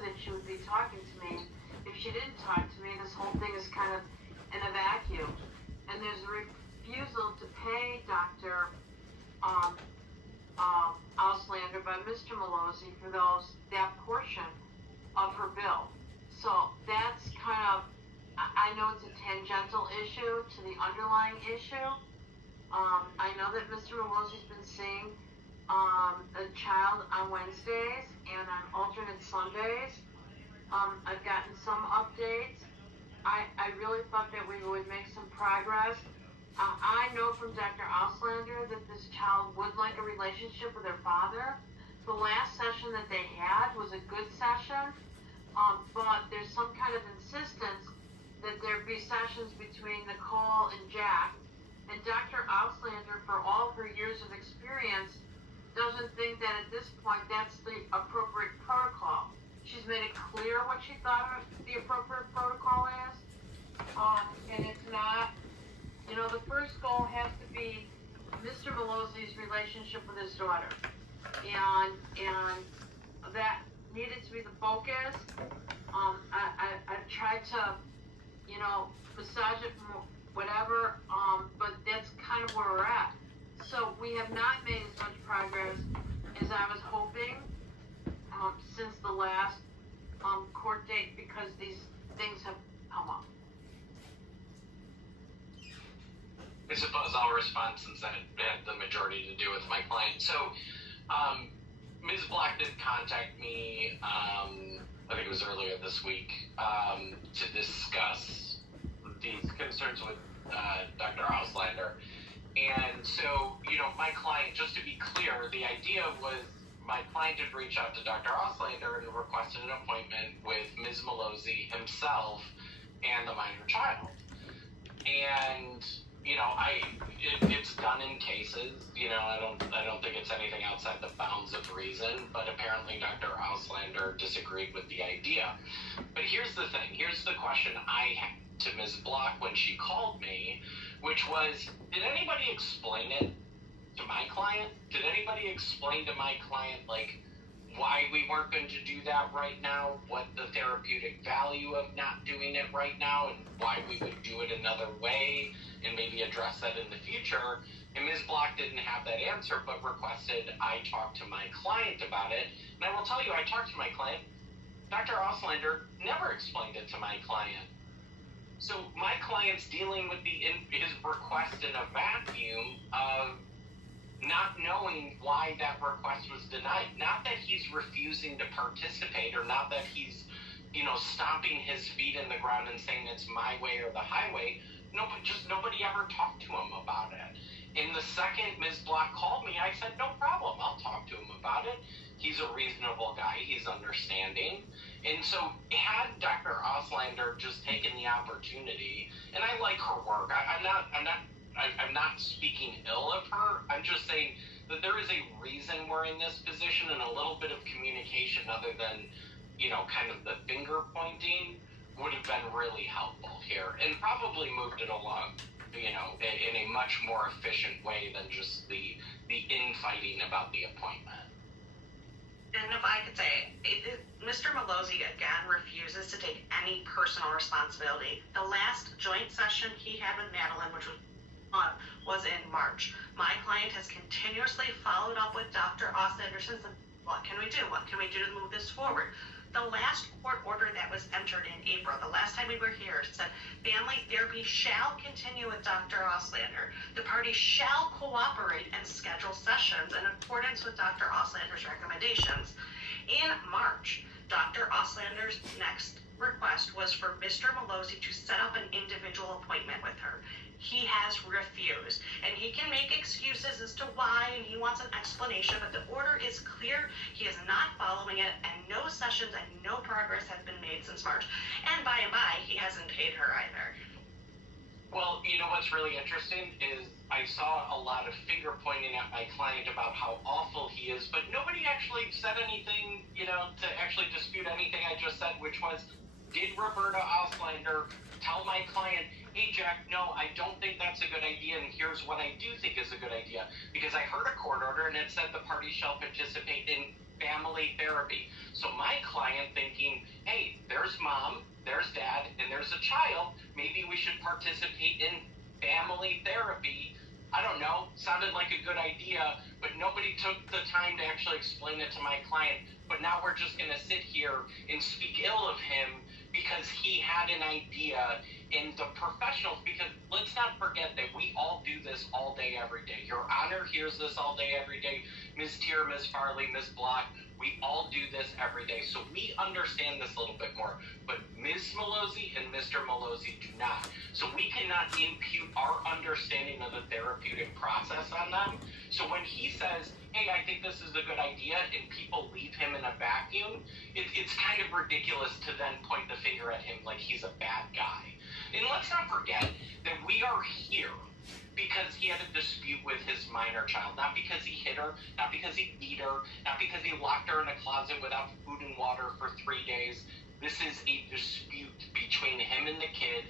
that she would be talking to me. If she didn't talk to me, this whole thing is kind of in a vacuum. And there's a refusal to pay Dr. Auslander by Mr. Malozzi for that portion of her bill. So that's kind of, I know it's a tangential issue to the underlying issue. I know that Mr. Malozzi's been seeing a child on Wednesdays and on alternate Sundays. I've gotten some updates. I really thought that we would make some progress. I know from Dr. Auslander that this child would like a relationship with her father. The last session that they had was a good session, but there's some kind of insistence that there be sessions between Nicole and Jack. And Dr. Auslander, for all of her years of experience, doesn't think that at this point that's the appropriate protocol. She's made it clear what she thought the appropriate protocol is, and it's not. You know, the first goal has to be Mr. Malozzi's relationship with his daughter, and that needed to be the focus. I've tried to, you know, massage it more, whatever, but that's kind of where we're at. So we have not made as much progress as I was hoping since the last court date, because these things have come up. I suppose I'll respond since that had the majority to do with my client. So, Ms. Black did contact me, I think it was earlier this week, to discuss these concerns with Dr. Auslander. And so, you know, my client, just to be clear, the idea was my client did reach out to Dr. Auslander and requested an appointment with Ms. Malozzi himself and the minor child. And, you know, it's done in cases, you know, I don't think it's anything outside the bounds of reason, but apparently Dr. Auslander disagreed with the idea. But here's the thing, here's the question I had to Ms. Block when she called me, which was, did anybody explain it to my client? Did anybody explain to my client, like, why we weren't going to do that right now, what the therapeutic value of not doing it right now, and why we would do it another way, and maybe address that in the future? And Ms. Block didn't have that answer, but requested I talk to my client about it. And I will tell you, I talked to my client. Dr. Auslander never explained it to my client. So my client's dealing with his request in a vacuum of not knowing why that request was denied. Not that he's refusing to participate, or not that he's, you know, stomping his feet in the ground and saying it's my way or the highway. No, but just nobody ever talked to him about it. And the second Ms. Block called me, I said, no problem, I'll talk to him about it. He's a reasonable guy, he's understanding. And so had Dr. Auslander just taken the opportunity, and I like her work, I'm not speaking ill of her, I'm just saying that there is a reason we're in this position, and a little bit of communication other than, you know, kind of the finger pointing would have been really helpful here, and probably moved it along, you know, in a much more efficient way than just the infighting about the appointment. And if I could say, Mr. Malozzi, again, refuses to take any personal responsibility. The last joint session he had with Madeline, which was in March. My client has continuously followed up with Dr. Auslander since then. What can we do? What can we do to move this forward? The last court order that was entered in April, the last time we were here, said family therapy shall continue with Dr. Auslander. The parties shall cooperate and schedule sessions in accordance with Dr. Auslander's recommendations. In March, Dr. Auslander's next request was for Mr. Malozzi to set up an individual appointment with her. He has refused, and he can make excuses as to why, and he wants an explanation, but the order is clear. He is not following it, and no sessions and no progress have been made since March. And by and by, he hasn't paid her either. Well, you know what's really interesting is I saw a lot of finger pointing at my client about how awful he is, but nobody actually said anything, you know, to actually dispute anything I just said, which was, did Roberta Auslander tell my client, hey, Jack, no, I don't think that's a good idea, and here's what I do think is a good idea, because I heard a court order, and it said the parties shall participate in family therapy. So my client thinking, hey, there's mom, there's dad, and there's a child. Maybe we should participate in family therapy. I don't know, sounded like a good idea, but nobody took the time to actually explain it to my client. But now we're just going to sit here and speak ill of him because he had an idea. And the professionals, because let's not forget that we all do this all day, every day. Your Honor hears this all day, every day. Ms. Tier, Ms. Farley, Ms. Block, we all do this every day. So we understand this a little bit more. But Ms. Malozzi and Mr. Malozzi do not. So we cannot impute our understanding of the therapeutic process on them. So when he says, hey, I think this is a good idea, and people leave him in a vacuum, it's kind of ridiculous to then point the finger at him like he's a bad guy. And let's not forget that we are here because he had a dispute with his minor child. Not because he hit her, not because he beat her, not because he locked her in a closet without food and water for 3 days. This is a dispute between him and the kid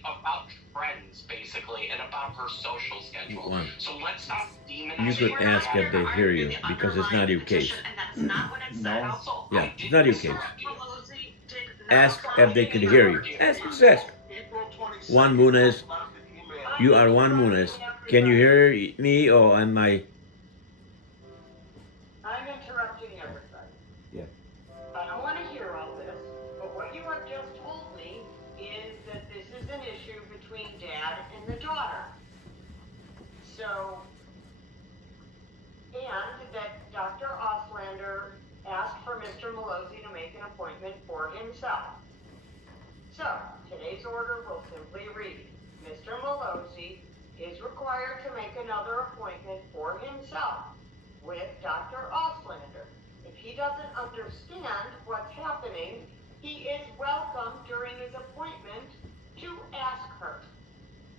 about friends, basically, and about her social schedule. So let's stop demonizing. You could ask if they hear you, because it's not your case. And that's not what it said. Also, Yeah, I it's not your didn't case. interrupt you. Pelosi did not Ask apply if they any could hear you. authority. Ask, just ask. Juan Muniz, you are Juan Muniz. Can you hear me or am I? I'm interrupting everybody. Yeah. I don't want to hear all this, but what you have just told me is that this is an issue between dad and the daughter. So, and that Dr. Oslander asked for Mr. Malozzi to make an appointment for himself. So, today's order will simply read, Mr. Malozzi is required to make another appointment for himself with Dr. Oslander. If he doesn't understand what's happening, he is welcome during his appointment to ask her.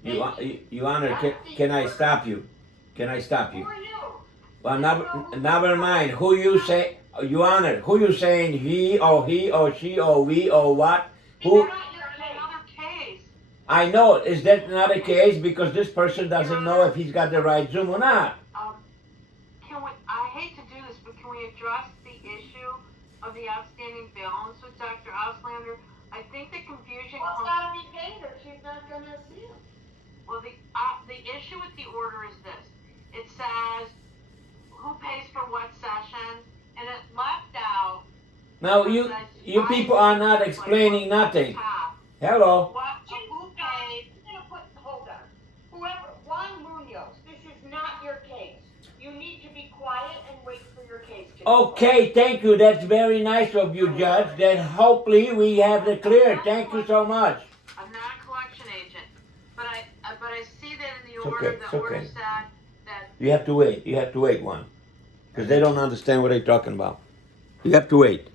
You Honor, can I stop you? Can I stop Who you? are you? Well, never mind. Who you say? You Honor, who you saying? He or she or we or what? Who? Not your another case. I know. Is that not the case? Because this person doesn't know if he's got the right Zoom or not. Can we? I hate to do this, but can we address the issue of the outstanding balance with Dr. Oslander? I think the confusion Well, it's comes. gotta be paid or she's not gonna see him. Well, the issue with the order is this. It says who pays for what session, and it left out. Now you people are not explaining nothing. Hello. Who paid? Hold on. Whoever, Juan Munoz, this is not your case. You need to be quiet and wait for your case to be Okay, thank you. That's very nice of you, Judge. Then hopefully we have it clear. Thank you so much. I'm not a collection agent, but I see that in the It's order. okay, The it's order okay. said that. You have to wait. You have to wait, one, because they don't understand what they're talking about. You have to wait.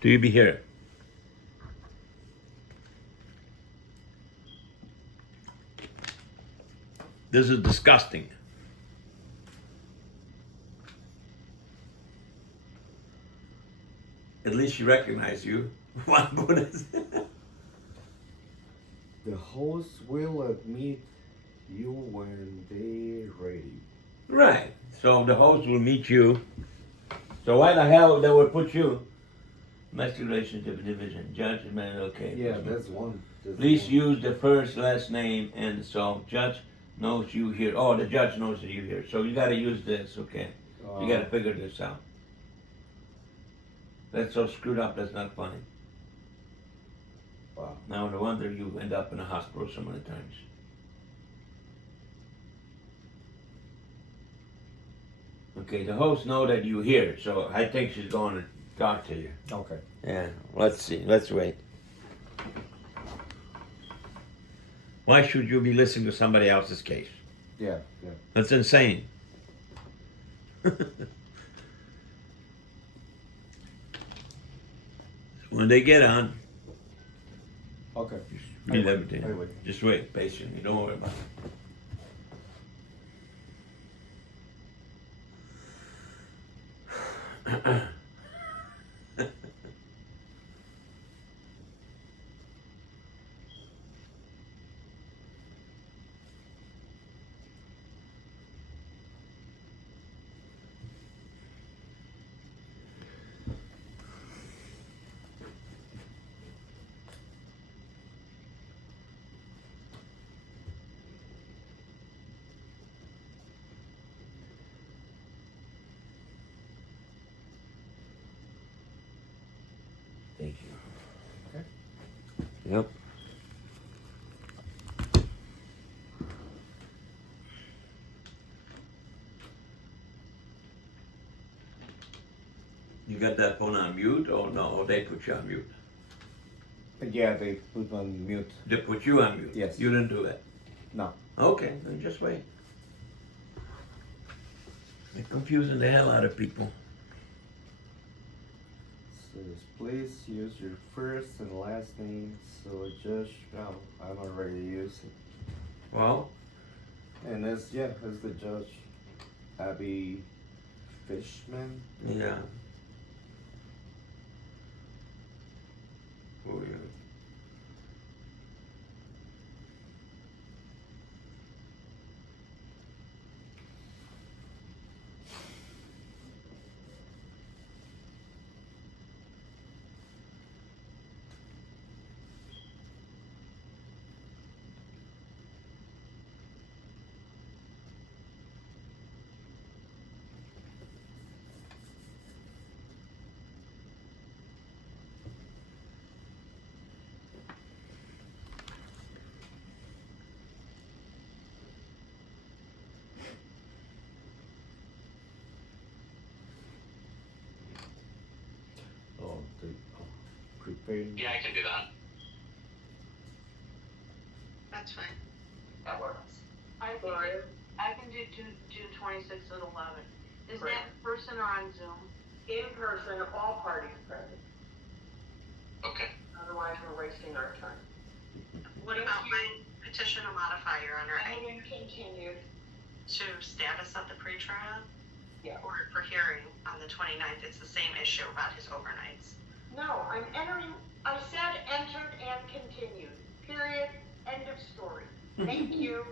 Do you be here? This is disgusting. At least she recognized you. One bonus. The host will admit you when they're ready. Right. So the host will meet you. So why the hell they would put you? Domestic relationship division, judge, man, okay. Yeah, that's one. Please use the first, last name, and so judge knows you here. Oh, the judge knows that you here. So you gotta use this, okay? You gotta figure this out. That's so screwed up, that's not funny. Wow. Now, no wonder you end up in a hospital so many times. Okay, the host know that you're here, so I think she's going to talk to you. Okay. Yeah, let's see. Let's wait. Why should you be listening to somebody else's case? Yeah. That's insane. When they get on, Okay. read everything. I wait. Just wait patiently. Don't worry about it. Yep. You got that phone on mute or no? Or they put you on mute? Yeah, they put on mute. They put you on mute? Yes. You didn't do that? No. Okay, then just wait. They're confusing the hell out of people. Says, please use your first and last name. So Judge, oh, I'm already using. Well, And as the judge, Abby Fishman. yeah. Oh, yeah. Oh, they prepared. Yeah, I can do that. That's fine. That works. I can do June 26th at 11. Is Great. that in person or on Zoom? In person, all parties present. Okay. Otherwise, we're wasting our time. What about my petition to modify, Your Honor, And continued. to status of the pretrial? Yeah. Or for hearing on the 29th, it's the same issue about his overnights. No, I said entered and continued. Period. End of story. Thank you.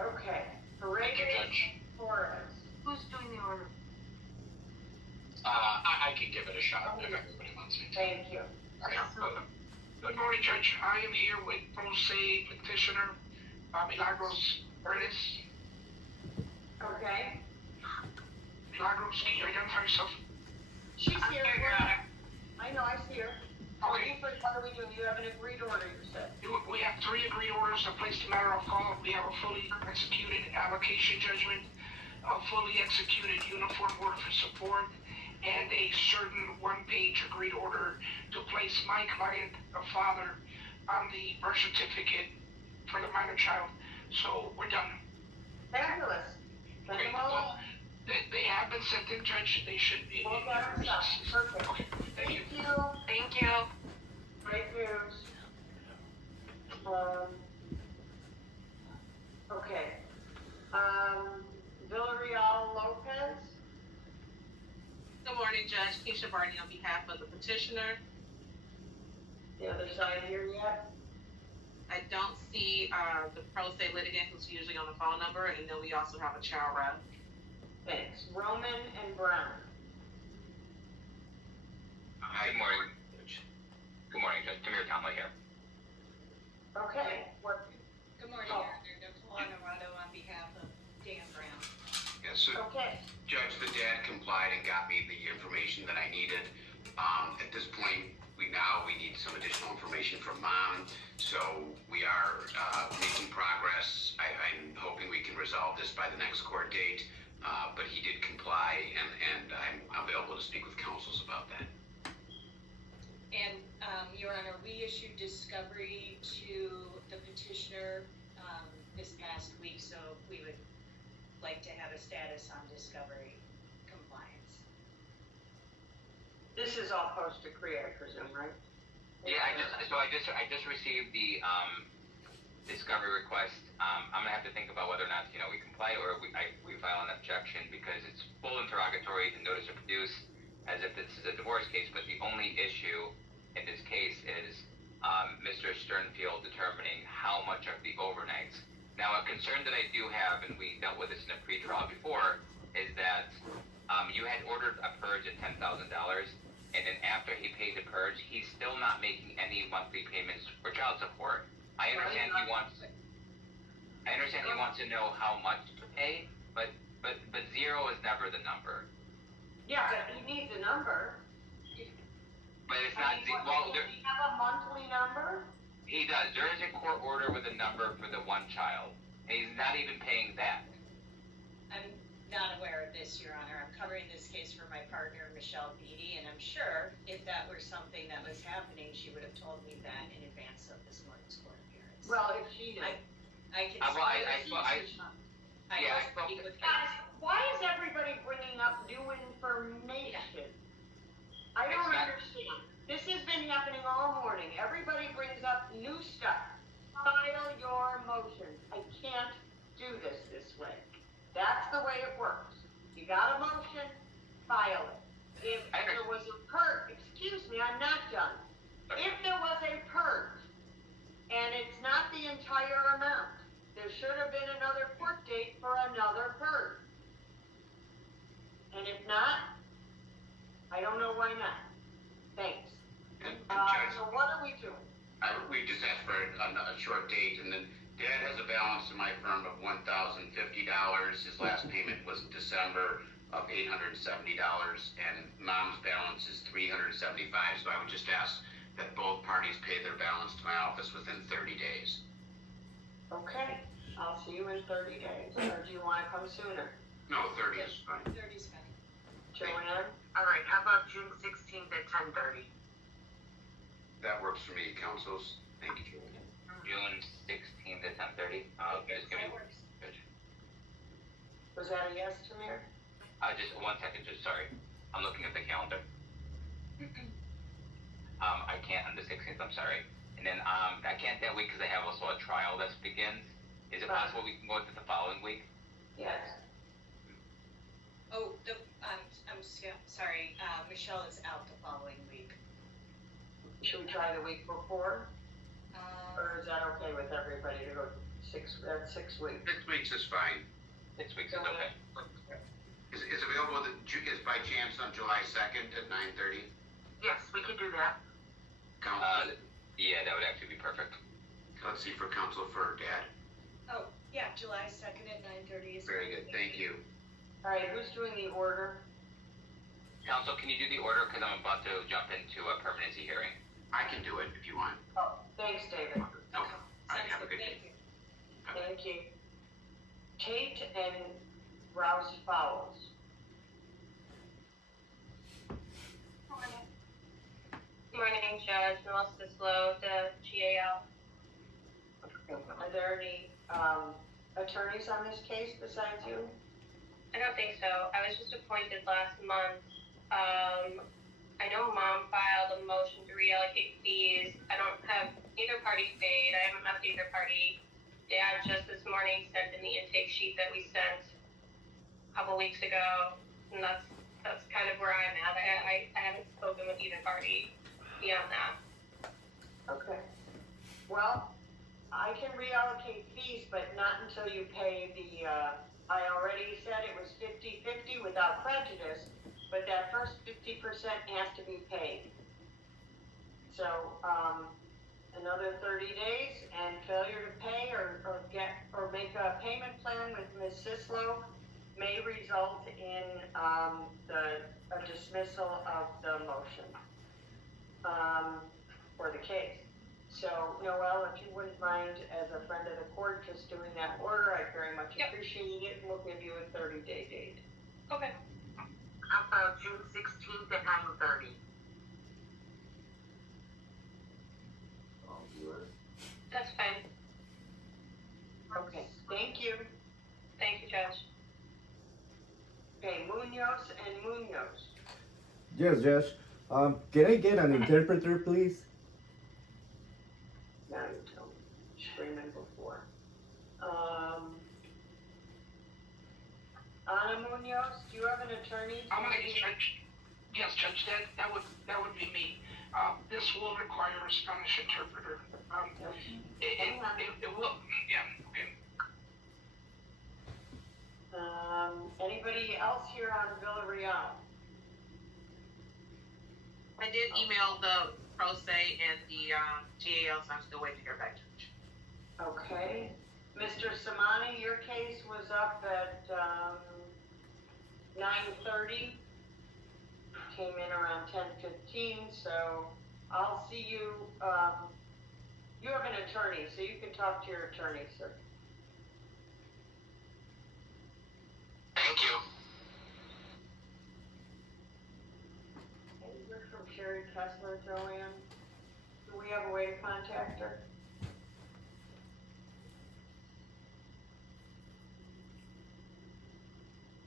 Okay. Thank you, Paredes Judge. Torres. Who's doing the order? I can give it a shot if everybody wants me to. Thank you. Good morning, Judge. I am here with pro se petitioner Milagros Perez. Okay. Milagros, can you identify yourself? She's here. here, Your Honor. I know, I see her. Okay. What are we doing? You have an agreed order, you said. We have 3 agreed orders that place the matter off call. We have a fully executed allocation judgment, a fully executed uniform order for support, and a certain 1-page agreed order to place my client, a father, on the birth certificate for the minor child. So we're done. Fabulous. Send them all Well, up. they have been sent in, Judge. They should be. We'll get them signed. Perfect. Okay, thank you. Thank you. Great news. Okay. Villarreal Lopez. Good morning, Judge. Keisha Barney on behalf of the petitioner. The other side here yet? I don't see the pro se litigant who's usually on the phone number, and then we also have a child rep. Thanks. Roman and Brown. Good morning, Judge. Good morning, Judge. Tamir Tomley here. Okay. What? Good morning, Your Honor. Nicole Honorado on behalf of Dan Brown. Yeah, so, Okay. Judge, the dad complied and got me the information that I needed. At this point, we need some additional information from Mom, so we are making progress. I'm hoping we can resolve this by the next court date, but he did comply, and I'm available to speak with counsels about that. And, Your Honor, we issued discovery to the petitioner this past week, so we would like to have a status on discovery compliance. This is all post-decree, I presume, right? Yeah, I just received the discovery request. I'm gonna have to think about whether or not we comply or we file an objection because it's full interrogatory and notice to produce as if this is a divorce case. But the only issue in this case is Mr. Sternfield determining how much of the overnights. Now, a concern that I do have, and we dealt with this in a pre-trial before, is that you had ordered a purge at $10,000, and then after he paid the purge, he's still not making any monthly payments for child support. I understand he wants to know how much to pay, but 0 is never the number. Yeah, but he needs a number. But it's I not, mean, well, does he have a monthly number? he does. There is a court order with a number for the one child. And he's not even paying that. I'm not aware of this, Your Honor. I'm covering this case for my partner, Michelle Beatty, and I'm sure if that were something that was happening, she would have told me that in advance of this morning's court appearance. Well, if she did. I can. I I spoke speak to- with Guys, why is everybody bringing up new information? I don't It's not- understand. This has been happening all morning. Everybody brings up new stuff. File your motions. I can't do this way. That's the way it works. You got a motion, file it. If there was a purge, excuse me, I'm not done. If there was a purge, and it's not the entire amount, there should have been another court date for another purge. And if not, I don't know why not. Thanks. And Judge, So what are we doing? we just asked for a short date, and then Dad has a balance in my firm of $1,050. His last payment was December of $870, and Mom's balance is $375. So I would just ask that both parties pay their balance to my office within 30 days. Okay, I'll see you in 30 days, or do you want to come sooner? No, 30 is fine. 30's fine. Joanne? All right, how about June 16th at 10:30? That works for me, councils. Thank you. June 16th at 10:30. Just give me. That works. Good. Was that a yes, Tamir? Just 1 second, just sorry. I'm looking at the calendar. I can't on the 16th, I'm sorry. And then, I can't that week because I have also a trial that begins. Is it possible we can go into the following week? Yes. Oh, sorry, Michelle is out the following week. Should we try the week before, or is that okay with everybody to go 6 weeks? 6 weeks is fine. 6 weeks is okay. Is available, is by chance on July 2nd at 9:30? Yes, we could do that. Council, Yeah, that would actually be perfect. let's see, for council for Dad. Oh, yeah, July 2nd at 9:30 is. Very good, thank you. All right, who's doing the order? Council, can you do the order because I'm about to jump into a permanency hearing? I can do it if you want. Oh, thanks, David. No, all right, have a good day. Thank you. Thank you. Tate and Rouse Fowles. Morning, Judge. Melissa Slow, the GAL. Are there any attorneys on this case besides you? I don't think so. I was just appointed last month. I know Mom filed a motion to reallocate fees. I don't have either party paid. I haven't met with either party. Dad just this morning sent in the intake sheet that we sent a couple weeks ago, and that's kind of where I'm at. I haven't spoken with either party beyond that. Okay. Well, I can reallocate fees, but not until you pay the, I already said it was 50-50 without prejudice, but that first 50% has to be paid. So, another 30 days, and failure to pay or make a payment plan with Ms. Sislo may result in, a dismissal of the motion, for the case. So, Noelle, if you wouldn't mind, as a friend of the court, just doing that order, I very much appreciate it, and we'll give you a 30-day date. Okay. How about June 16th at 9:30? That's fine. Okay, thank you. Thank you, Judge. Okay, Munoz and Munoz. Yes, Judge. Can I get an interpreter, please? Now you tell me, screaming before. Ana Munoz, do you have an attorney? I'm gonna get Judge. Yes, Judge, that would be me. This will require a Spanish interpreter. It will, yeah, okay. Anybody else here on Villarreal? I did email the pro se and the GAL, so I'm still waiting to hear back. Okay. Mr. Samani, your case was up at 9:30. came in around 10:15, so I'll see you, you have an attorney, so you can talk to your attorney, sir. Thank you. Any word from Sherry Kessler, Joanne? Do we have a way to contact her?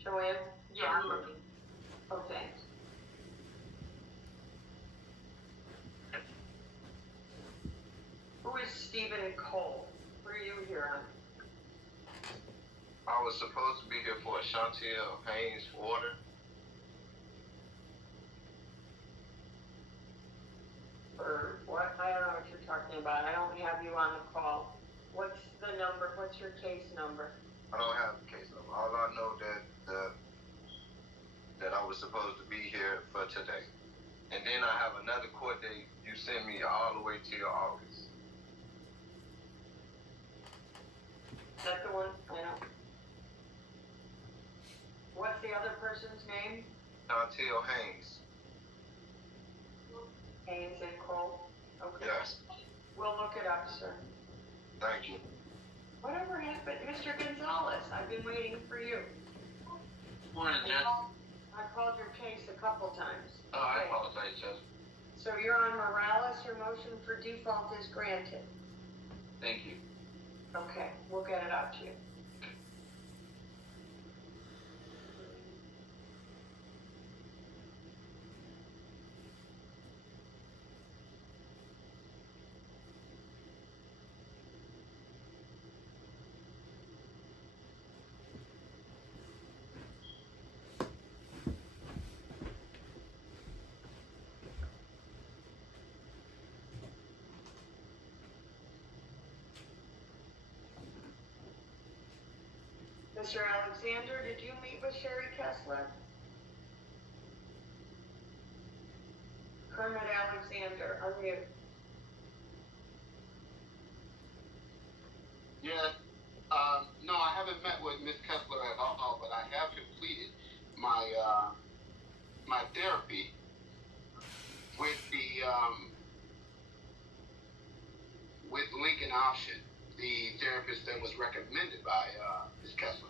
Joanne? Yeah, I'm looking. Oh, thanks. Who is Stephen Cole? What are you here on? I was supposed to be here for a Chantel Haynes order. Or what? I don't know what you're talking about. I don't have you on the call. What's the number? What's your case number? I don't have the case number. All I know that I was supposed to be here for today. And then I have another court date. You send me all the way till August. Is that the one? I know. What's the other person's name? Chantel Haynes. Haynes and Cole? Okay. Yes. We'll look it up, sir. Thank you. Whatever happened, Mr. Gonzalez? I've been waiting for you. Morning, Judge. I called your case a couple times. Oh, I Okay. apologize, Judge. So you're on Morales, your motion for default is granted. Thank you. Okay, we'll get it out to you. Mr. Alexander, did you meet with Sherry Kessler? Kermit Alexander, unmute. Yes. No, I haven't met with Ms. Kessler at all, but I have completed my my therapy with the with Lincoln Option, the therapist that was recommended by Ms. Kessler.